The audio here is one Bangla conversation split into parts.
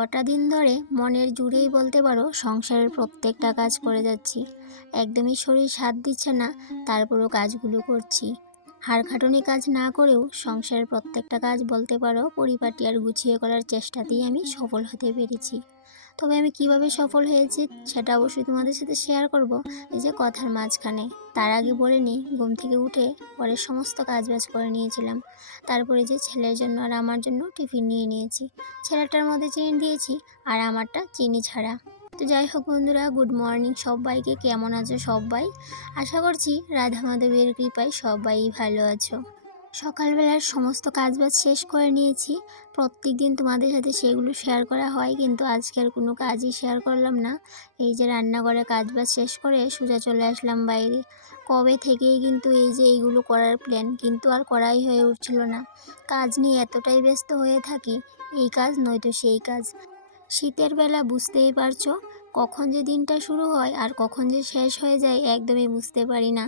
কটা দিন ধরে মনের জুড়েই বলতে পারো সংসারের প্রত্যেকটা কাজ করে যাচ্ছি। একদমই শরীর সাথ দিচ্ছে না, তারপরও কাজগুলো করছি। হাড় খাটুনি কাজ না করেও সংসারের প্রত্যেকটা কাজ বলতে পারো পরিপাটি আর গুছিয়ে করার চেষ্টাতেই আমি সফল হতে পেরেছি। তবে আমি কীভাবে সফল হয়েছি সেটা অবশ্যই তোমাদের সাথে শেয়ার করব। এই যে কথার মাঝখানে, তার আগে বলে নিই ঘুম থেকে উঠে পরে সমস্ত কাজ বাজ করে নিয়েছিলাম। তারপরে যে ছেলের জন্য আর আমার জন্য টিফিন নিয়ে নিয়েছি। ছেলেটার মধ্যে চিনি দিয়েছি আর আমারটা চিনি ছাড়া। তো যাই হোক বন্ধুরা গুড মর্নিং সবাইকে। কেমন আছো সবাই? আশা করছি রাধা মাধবের কৃপায় সবাই ভালো আছো। সকালবেলার সমস্ত কাজবাজ শেষ করে নিয়েছি। প্রত্যেক দিন তোমাদের সাথে সেগুলো শেয়ার করা হয়, কিন্তু আজকে আর কোনো কাজই শেয়ার করলাম না। এই যে রান্নাঘরে কাজবাজ শেষ করে সোজা চলে আসলাম বাইরে। কবে থেকেই কিন্তু এই যে এইগুলো করার প্ল্যান কিন্তু আর করাই হয়ে উঠছিল না। কাজ নিয়ে এতটাই ব্যস্ত হয়ে থাকি, এই কাজ নয়তো সেই কাজ। শীতের বেলা বুঝতেই পারছ কখন যে দিনটা শুরু হয় আর কখন যে শেষ হয়ে যায় একদমই বুঝতে পারি না।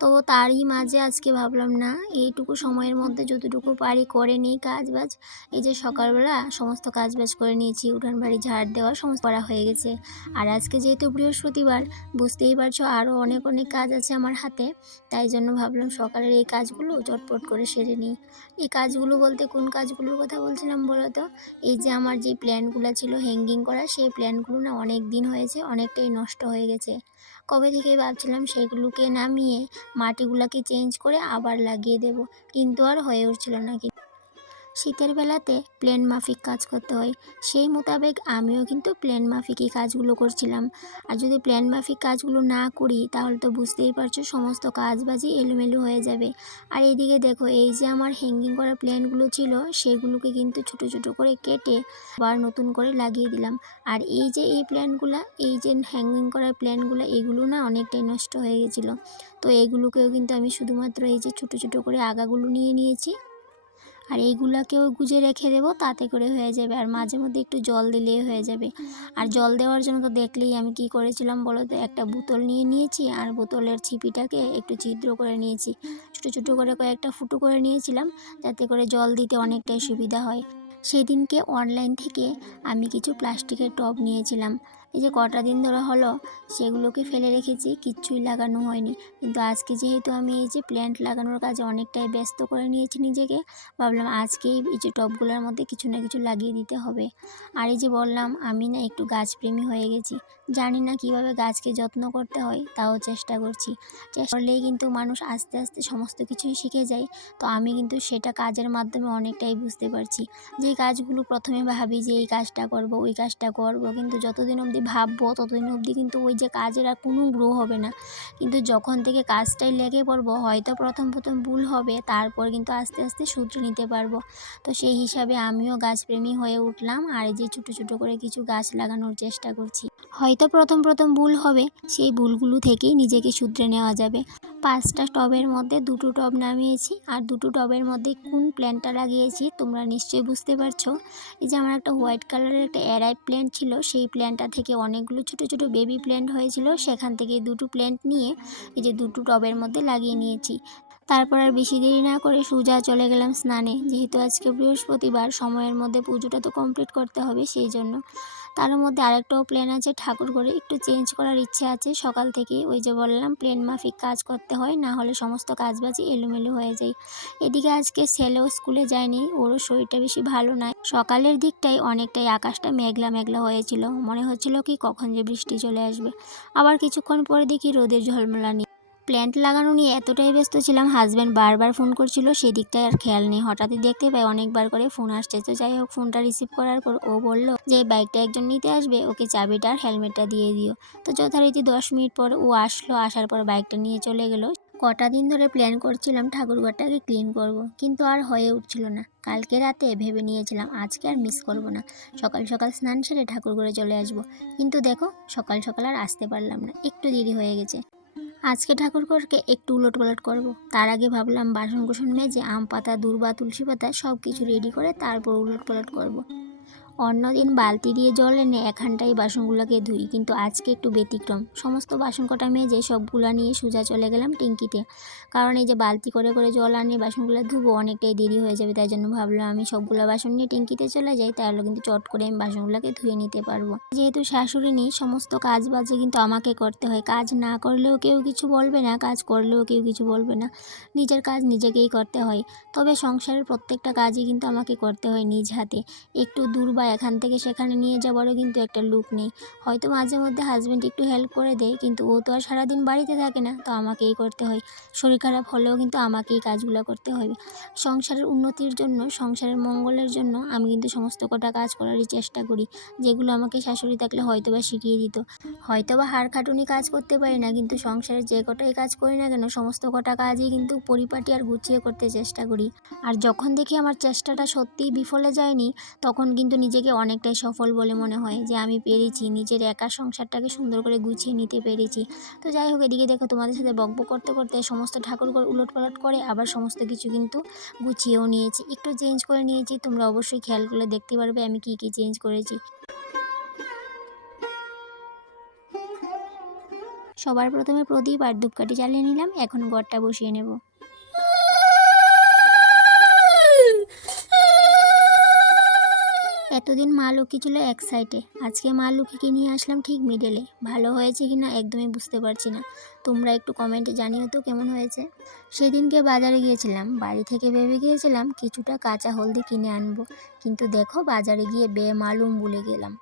তবু তারই মাঝে আজকে ভাবলাম, না, এইটুকু সময়ের মধ্যে যতটুকু পারি করে নিই কাজ বাজ এই যে সকালবেলা সমস্ত কাজ বাজ করে নিয়েছি উঠান বাড়ি ঝাড় দেওয়া সমস্ত করা হয়ে গেছে। আর আজকে যেহেতু বৃহস্পতিবার, বুঝতেই পারছ আরও অনেক অনেক কাজ আছে আমার হাতে। তাই জন্য ভাবলাম সকালের এই কাজগুলো চটপট করে সেরে নিই। এই কাজগুলো বলতে কোন কাজগুলোর কথা বলছিলাম বলো তো? এই যে আমার যে প্ল্যানগুলো ছিল হ্যাঙ্গিং করা, সেই প্ল্যানগুলো না অনেক দিন হয়েছে, অনেকটাই নষ্ট হয়ে গেছে। কবে থেকে ভাবছিলাম সেগুলোকে নামিয়ে মাটিগুলোকে চেঞ্জ করে আবার লাগিয়ে দেব, কিন্তু আর হয়ে উঠছিল না শীতের বেলাতে প্লেন মাফিক কাজ করতে হয়। সেই মোতাবেক আমিও কিন্তু প্লেন মাফিকই কাজগুলো করছিলাম। আর যদি প্ল্যান মাফিক কাজগুলো না করি, তাহলে তো বুঝতেই পারছ সমস্ত কাজবাজি এলোমেলো হয়ে যাবে। আর এইদিকে দেখো, এই যে আমার হ্যাঙ্গিং করা প্ল্যানগুলো ছিল, সেগুলোকে কিন্তু ছোট ছোট করে কেটে আবার নতুন করে লাগিয়ে দিলাম। আর এই যে এই প্ল্যানগুলো এই যে হ্যাঙ্গিং করা প্ল্যানগুলো এগুলো না অনেকটাই নষ্ট হয়ে গেছিল। তো এইগুলোকেও কিন্তু আমি শুধুমাত্র এই যে ছোট ছোট করে আগাগুলো নিয়ে নিয়েছি। আর এইগুলাকেও গুজে রেখে দেবো, তাতে করে হয়ে যাবে। আর মাঝে মধ্যে একটু জল দিলেই হয়ে যাবে। আর জল দেওয়ার জন্য তো দেখলেই আমি কি করেছিলাম বলো তো? একটা বোতল নিয়ে নিয়েছি, আর বোতলের ছিপিটাকে একটু ছিদ্র করে নিয়েছি। ছোটো ছোটো করে কয়েকটা ফুটো করে নিয়েছিলাম যাতে করে জল দিতে অনেকটাই সুবিধা হয়। সেদিনকে অনলাইন থেকে আমি কিছু প্লাস্টিকের টব নিয়েছিলাম। এই যে কটা দিন ধরে হলো, সেগুলোকে ফেলে রেখেছি, কিচ্ছুই লাগানো হয়নি। কিন্তু আজকে যেহেতু আমি এই যে প্ল্যান্ট লাগানোর কাজে অনেকটাই ব্যস্ত করে নিয়েছি নিজেকে, ভাবলাম আজকেই এই যে টবগুলোর মধ্যে কিছু না কিছু লাগিয়ে দিতে হবে। আর এই যে বললাম, আমি না একটু গাছপ্রেমী হয়ে গেছি। জানি না কীভাবে গাছকে যত্ন করতে হয়, তাও চেষ্টা করছি। চেষ্টা করলেই কিন্তু মানুষ আস্তে আস্তে সমস্ত কিছুই শিখে যায়। তো আমি কিন্তু সেটা কাজের মাধ্যমে অনেকটাই বুঝতে পারছি। যে কাজগুলো প্রথমে ভাবি যে এই কাজটা করব, ওই কাজটা করব, কিন্তু যতদিন অবধি ভাববো ততদিন অবধি কিন্তু ওই যে কাজের আর কোনো গ্রো হবে না। কিন্তু যখন থেকে কাজটাই লেগে পড়ব, হয়তো প্রথম প্রথম ভুল হবে, তারপর কিন্তু আস্তে আস্তে শুধরে নিতে পারব। তো সেই হিসাবে আমিও গাছপ্রেমী হয়ে উঠলাম। আর এই যে ছোটো ছোটো করে কিছু গাছ লাগানোর চেষ্টা করছি। হয়তো প্রথম প্রথম ভুল হবে, সেই ভুলগুলো থেকেই নিজেকে শুধরে নেওয়া যাবে। পাঁচটা টবের মধ্যে দুটো টব নামিয়েছি, আর দুটো টবের মধ্যে কোন প্ল্যান্টটা লাগিয়েছি তোমরা নিশ্চয়ই বুঝতে পারছ। এই যে আমার একটা হোয়াইট কালারের একটা অ্যারাই প্ল্যান্ট ছিল, সেই প্ল্যান্টটা থেকে অনেকগুলো ছোট ছোট বেবি প্ল্যান্ট হয়েছিল, সেখান থেকে দুটো প্ল্যান্ট নিয়ে এই যে দুটো টবের মধ্যে লাগিয়ে নিয়েছি। তারপর আর বেশি দেরি না করে সোজা চলে গেলাম স্নানে। যেহেতু আজকে বৃহস্পতিবার, সময়ের মধ্যে পুজোটা তো কমপ্লিট করতে হবে, সেই জন্য তার মধ্যে আরেকটাও প্ল্যান আছে, ঠাকুর করে একটু চেঞ্জ করার ইচ্ছে আছে। সকাল থেকে ওই যে বললাম প্লেন মাফিক কাজ করতে হয়, না হলে সমস্ত কাজবাজি এলোমেলো হয়ে যায়। এদিকে আজকে ছেলেও স্কুলে যায়নি, ওরও শরীরটা বেশি ভালো নয় সকালের দিকটাই অনেকটাই আকাশটা মেঘলা মেঘলা হয়েছিল। মনে হচ্ছিল কি কখন যে বৃষ্টি চলে আসবে। আবার কিছুক্ষণ পরে দেখি রোদের ঝলমলানি প্ল্যান্ট লাগানো নিয়ে এতটাই ব্যস্ত ছিলাম হাজব্যান্ড বারবার ফোন করছিল সেই দিকটায় আর খেয়াল নেই। হঠাৎই দেখতে পাই অনেকবার করে ফোন আসছে। তো যাই হোক ফোনটা রিসিভ করার পর ও বলল, যে বাইকটা একজন নিতে আসবে, ওকে চাবিটা আর হেলমেটটা দিয়ে দিও। তো যথারীতি দশ মিনিট পর ও আসলো, আসার পর বাইকটা নিয়ে চলে গেল। কটা দিন ধরে প্ল্যান করছিলাম ঠাকুরঘরটাকে ক্লিন করব। কিন্তু আর হয়ে উঠছিল না। কালকে রাতে ভেবে নিয়েছিলাম, আজকে আর মিস করব না। সকাল সকাল স্নান সেরে ঠাকুরঘরে চলে আসব। কিন্তু দেখো, সকাল সকাল আর আসতে পারলাম না। একটু দেরি হয়ে গেছে। আজকে ঠাকুরঘরকে একটু উলট পালট করব। তার আগে ভাবলাম বাসন কুসন মেজে আম পাতা, দূর্বা, তুলসী পাতা সব কিছু রেডি করে তারপর উলট পালট করব। অন্যদিন বালতি দিয়ে জল এনে এখানটাই বাসনগুলোকে ধুই, কিন্তু আজকে একটু ব্যতিক্রম। সমস্ত বাসন কটা মেজে সবগুলা নিয়ে সোজা চলে গেলাম টিঙ্কিতে কারণ এই যে বালতি করে করে জল আনিয়ে বাসনগুলো ধুবো অনেকটাই দেরি হয়ে যাবে, তাই জন্য ভাবলাম আমি সবগুলো বাসন নিয়ে টিঙ্কিতে চলে যাই, তাহলে কিন্তু চট করে আমি বাসনগুলোকে ধুয়ে নিতে পারব। যেহেতু শাশুড়ি নেই, সমস্ত কাজ বাজে কিন্তু আমাকে করতে হয়। কাজ না করলেও কেউ কিছু বলবে না, কাজ করলেও কেউ কিছু বলবে না। নিজের কাজ নিজেকেই করতে হয়। তবে সংসারের প্রত্যেকটা কাজই কিন্তু আমাকে করতে হয় নিজ হাতে। একটু দূর বা এখান থেকে সেখানে নিয়ে যাওয়ারও কিন্তু একটা লুক নেই। হয়তো মাঝে মধ্যে হাজব্যান্ড একটু হেল্প করে দেয়, কিন্তু ও তো আর সারাদিন বাড়িতে থাকে না, তো আমাকেই করতে হয়। শরীর খারাপ হলেও কিন্তু আমাকেই কাজগুলো করতে হবে সংসারের উন্নতির জন্য, সংসারের মঙ্গলের জন্য আমি কিন্তু সমস্ত কটা কাজ করারই চেষ্টা করি, যেগুলো আমাকে শাশুড়ি থাকলে হয়তো বা শিখিয়ে দিত। হয়তো বা হাড় খাটুনি কাজ করতে পারি না, কিন্তু সংসারের যে কটাই কাজ করি না কেন, সমস্ত কটা কাজই কিন্তু পরিপাটি আর গুছিয়ে করতে চেষ্টা করি। আর যখন দেখি আমার চেষ্টাটা সত্যিই বিফলে যায়নি, তখন কিন্তু নিজেকে অনেকটাই সফল বলে মনে হয় যে আমি পেরেছি, নিজের একা সংসারটাকে সুন্দর করে গুছিয়ে নিতে পেরেছি। তো যাই হোক, এদিকে দেখো তোমাদের সাথে বকবক করতে করতে সমস্ত ঠাকুর ঘর উলট পালট করে আবার সমস্ত কিছু কিন্তু গুছিয়েও নিয়েছি। একটু চেঞ্জ করে নিয়েছি, তোমরা অবশ্যই খেয়াল করলে দেখতে পারবে আমি কি কি চেঞ্জ করেছি। সবার প্রথমে প্রদীপ আর ধূপকাঠি জ্বালিয়ে নিলাম, এখন গড়টা বসিয়ে নেব। এতদিন মা লক্ষ্মী ছিল এক সাইডে। আজকে মা লক্ষ্মীকে নিয়ে আসলাম ঠিক মিডেলে ভালো হয়েছে কি না একদমই বুঝতে পারছি না। তোমরা একটু কমেন্টে জানিও তো কেমন হয়েছে। সেদিনকে বাজারে গিয়েছিলাম। বাড়ি থেকে ভেবে গিয়েছিলাম, কিছুটা কাঁচা হলদি কিনে আনব। কিন্তু দেখো, বাজারে গিয়ে বেমালুম ভুলে গেলাম।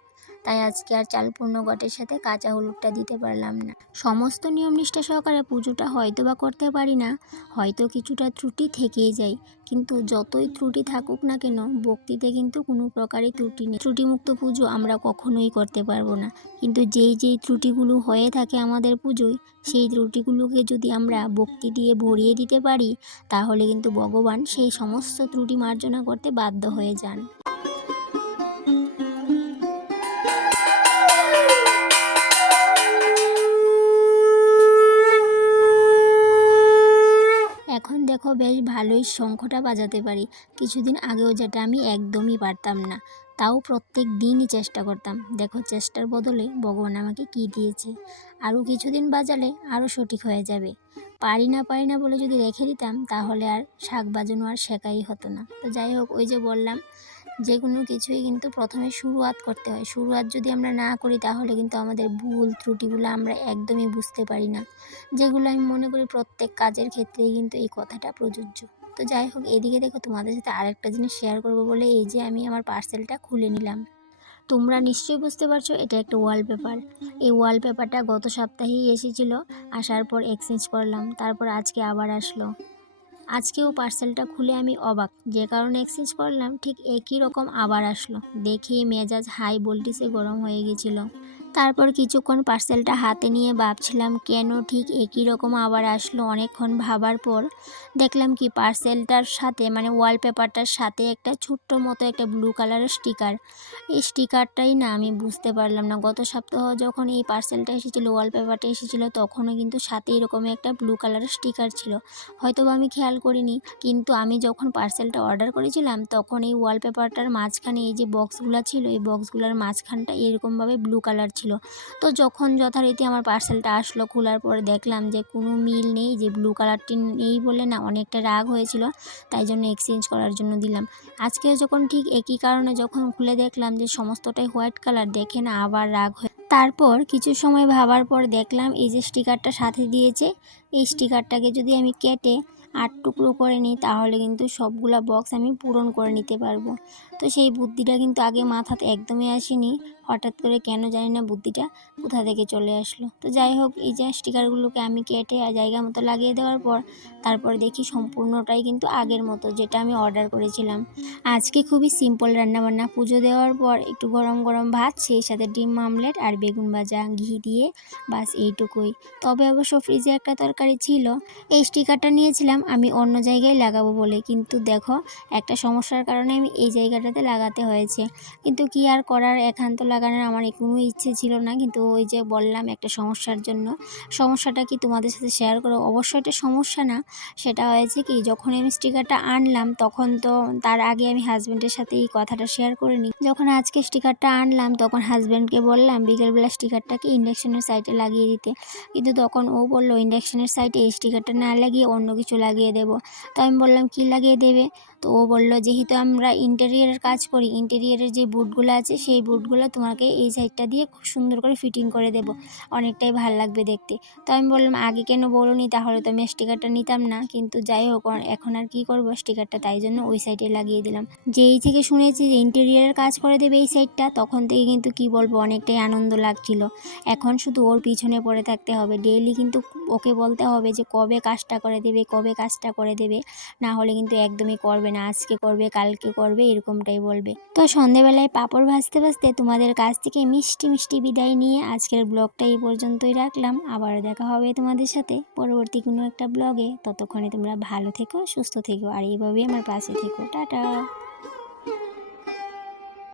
তাই আজকে আর চাল পূর্ণ গটের সাথে কাঁচা হলুদটা দিতে পারলাম না। সমস্ত নিয়ম নিষ্ঠা সহকারে পুজোটা হয়তো বা করতে পারি না, হয়তো কিছুটা ত্রুটি থেকেই যায়। কিন্তু যতই ত্রুটি থাকুক না কেন, ভক্তিতে কিন্তু কোনো প্রকারই ত্রুটি নেই। ত্রুটিমুক্ত পুজো আমরা কখনোই করতে পারব না। কিন্তু যেই যেই ত্রুটিগুলো হয়ে থাকে আমাদের পুজোয়, সেই ত্রুটিগুলোকে যদি আমরা ভক্তি দিয়ে ভরিয়ে দিতে পারি, তাহলে কিন্তু ভগবান সেই সমস্ত ত্রুটি মার্জনা করতে বাধ্য হয়ে যান। দেখো বেশ ভালোই শঙ্খটা বাজাতে পারি। কিছুদিন আগেও যেটা আমি একদমই পারতাম না। তাও প্রত্যেক দিনই চেষ্টা করতাম। দেখো চেষ্টার বদলে ভগবান আমাকে কি দিয়েছে। আরও কিছুদিন বাজালে আরও সঠিক হয়ে যাবে। পারি না পারি না বলে যদি রেখে দিতাম, তাহলে আর শাক বাজানো আর শেখাই হতো না। তো যাই হোক, ওই যে বললাম যে কোনো কিছুই কিন্তু প্রথমে শুরুয়াত করতে হয়। শুরুয়াত যদি আমরা না করি তাহলে কিন্তু আমাদের ভুল ত্রুটিগুলো আমরা একদমই বুঝতে পারি না। যেগুলো আমি মনে করি প্রত্যেক কাজের ক্ষেত্রেই কিন্তু এই কথাটা প্রযোজ্য। তো যাই হোক, এদিকে দেখো তোমাদের সাথে আরেকটা জিনিস শেয়ার করব বলে এই যে আমি আমার পার্সেলটা খুলে নিলাম। তোমরা নিশ্চয়ই বুঝতে পারছ এটা একটা ওয়ালপেপার এই ওয়ালপেপারটা গত সপ্তাহেই এসেছিল, আসার পর এক্সচেঞ্জ করলাম, তারপর আজকে আবার আসলো। আজকেও পার্সেলটা খুলে আমি অবাক। যে কারণে এক্সচেঞ্জ করলাম, ঠিক একই রকম আবার আসলো। দেখি মেজাজ হাই ভোল্টেজে গরম হয়ে গেছিল। তারপর কিছুক্ষণ পার্সেলটা হাতে নিয়ে ভাবছিলাম, কেন ঠিক একই রকম আবার আসলো? অনেকক্ষণ ভাবার পর দেখলাম কি পার্সেলটার সাথে মানে ওয়ালপেপারটার সাথে একটা ছোট্ট মতো একটা ব্লু কালারের স্টিকার এই স্টিকারটাই না আমি বুঝতে পারলাম না। গত সপ্তাহ যখন এই পার্সেলটা এসেছিল ওয়ালপেপারটা এসেছিল, তখনও কিন্তু সাথে এরকম একটা ব্লু কালারের স্টিকার ছিল। হয়তো আমি খেয়াল করিনি, কিন্তু আমি যখন পার্সেলটা অর্ডার করেছিলাম, তখন এই ওয়ালপেপারটার মাঝখানে এই যে বক্সগুলো ছিল, এই বক্সগুলোর মাঝখানটা এরকমভাবে ব্লু কালার ছিল। তো যখন যথারীতি আমার পার্সেলটা আসলো, খোলার পরে দেখলাম যে কোনো মিল নেই, যে ব্লু কালারটি নেই বলে না, অনেকটা রাগ হয়েছিল। তাই জন্য এক্সচেঞ্জ করার জন্য দিলাম। আজকে যখন ঠিক একই কারণে যখন খুলে দেখলাম যে সমস্তটাই হোয়াইট কালার দেখে না আবার রাগ হয়ে তারপর কিছু সময় ভাবার পর দেখলাম এই যে স্টিকারটা সাথে দিয়েছে, এই স্টিকারটাকে যদি আমি কেটে আট টুকরো করে নিই, তাহলে কিন্তু সবগুলা বক্স আমি পূরণ করে নিতে পারব। তো সেই বুদ্ধিটা কিন্তু আগে মাথাতে একদমই আসেনি, হঠাৎ করে কেন জানি না বুদ্ধিটা কোথা থেকে চলে আসলো। তো যাই হোক, এই যে স্টিকারগুলোকে আমি কেটে জায়গা মতো লাগিয়ে দেওয়ার পর, তারপর দেখি সম্পূর্ণটাই কিন্তু আগের মতো যেটা আমি অর্ডার করেছিলাম। আজকে খুবই সিম্পল রান্নাবান্না, পুজো দেওয়ার পর একটু গরম গরম ভাত, সেই সাথে ডিম, আমলেট আর বেগুন ভাজা, ঘি দিয়ে, বাস এইটুকুই। তবে অবশ্য ফ্রিজে একটা তরকারি ছিল, এই স্টিকারটা নিয়েছিলাম আমি অন্য জায়গায় লাগাবো বলে। কিন্তু দেখো, একটা সমস্যার কারণে আমি এই জায়গাটাতে লাগাতে হয়েছে। কিন্তু কি আর করার? একান্ত লাগানোর আমার কোনো ইচ্ছে ছিল না। কিন্তু ওই যে বললাম একটা সমস্যার জন্য। সমস্যাটা কি তোমাদের সাথে শেয়ার করো? অবশ্যই এটা সমস্যা না। সেটা হয়েছে কি, যখন আমি স্টিকারটা আনলাম, তখন তো তার আগে আমি হাজব্যান্ডের সাথে এই কথাটা শেয়ার করে নিই যখন আজকে স্টিকারটা আনলাম, তখন হাজব্যান্ডকে বললাম বিকেলবেলা স্টিকারটাকে ইন্ডাকশনের সাইডে লাগিয়ে দিতে। কিন্তু তখন ও বলল ইন্ডাকশনের সাইডে এই স্টিকারটা না লাগিয়ে অন্য কিছু লাগিয়ে দেবো। তো আমি বললাম, কি লাগিয়ে দেবে? তো ও বলল, যেহেতু আমরা ইন্টেরিয়ারের কাজ করি ইন্টেরিয়ারের যে বুটগুলো আছে, সেই বুটগুলো তোমাকে এই সাইডটা দিয়ে খুব সুন্দর করে ফিটিং করে দেবো। অনেকটাই ভালো লাগবে দেখতে। তো আমি বললাম, আগে কেন বলোনি? তাহলে তো আমি স্টিকারটা নিতাম না। কিন্তু যাই হোক এখন আর কি করব স্টিকারটা তাই জন্য ওই সাইডে লাগিয়ে দিলাম। যেই থেকে শুনেছি যে ইন্টেরিয়ারের কাজ করে দেবে এই সাইডটা তখন থেকে কিন্তু কি বলব, অনেকটাই আনন্দ লাগছিল। এখন শুধু ওর পিছনে পড়ে থাকতে হবে। ডেইলি কিন্তু ওকে বলতে হবে যে, কবে কাজটা করে দেবে? কবে কাজটা করে দেবে। না হলে কিন্তু একদমই করবে না, আজকে করবে, কালকে করবে, এরকমটাই বলবে। তো সন্ধেবেলায় পাঁপড় ভাজতে ভাজতে তোমাদের কাছ থেকে মিষ্টি মিষ্টি বিদায় নিয়ে আজকের ব্লগটা এই পর্যন্তই রাখলাম। আবারও দেখা হবে তোমাদের সাথে পরবর্তী কোনো একটা ব্লগে। ততক্ষণে তোমরা ভালো থেকো, সুস্থ থেকো, আর এইভাবেই আমার পাশে থেকো। টাটা!